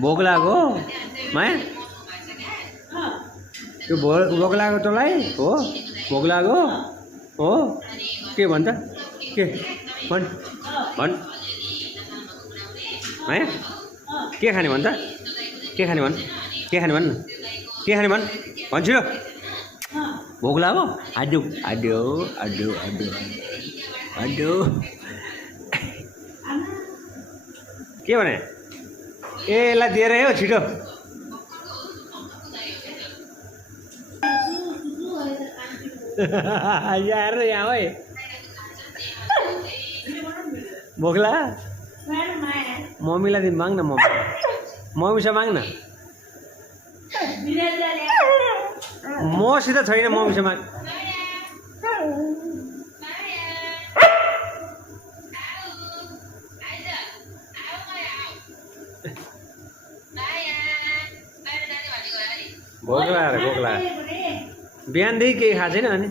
भोक लाग्यो माया त्यो भोक लाग्यो तँलाई हो भोक लाग्यो हो के भन्छ के भन् भन् माया के खाने भन्छ के खाने भन् के खाने भन् के खाने भन् भन्छु भोक लाग्यो audio audio audio audio audio के भने ए यसलाई दिएर हो छिटो यार यहाँ है भोक लाग्यो मम्मीलाई दिन माग न मम्मीसँग माग न मसित छैन मम्मीसँग माग भोक लाग्यो बिहानदेखि केही खाएको छैन अनि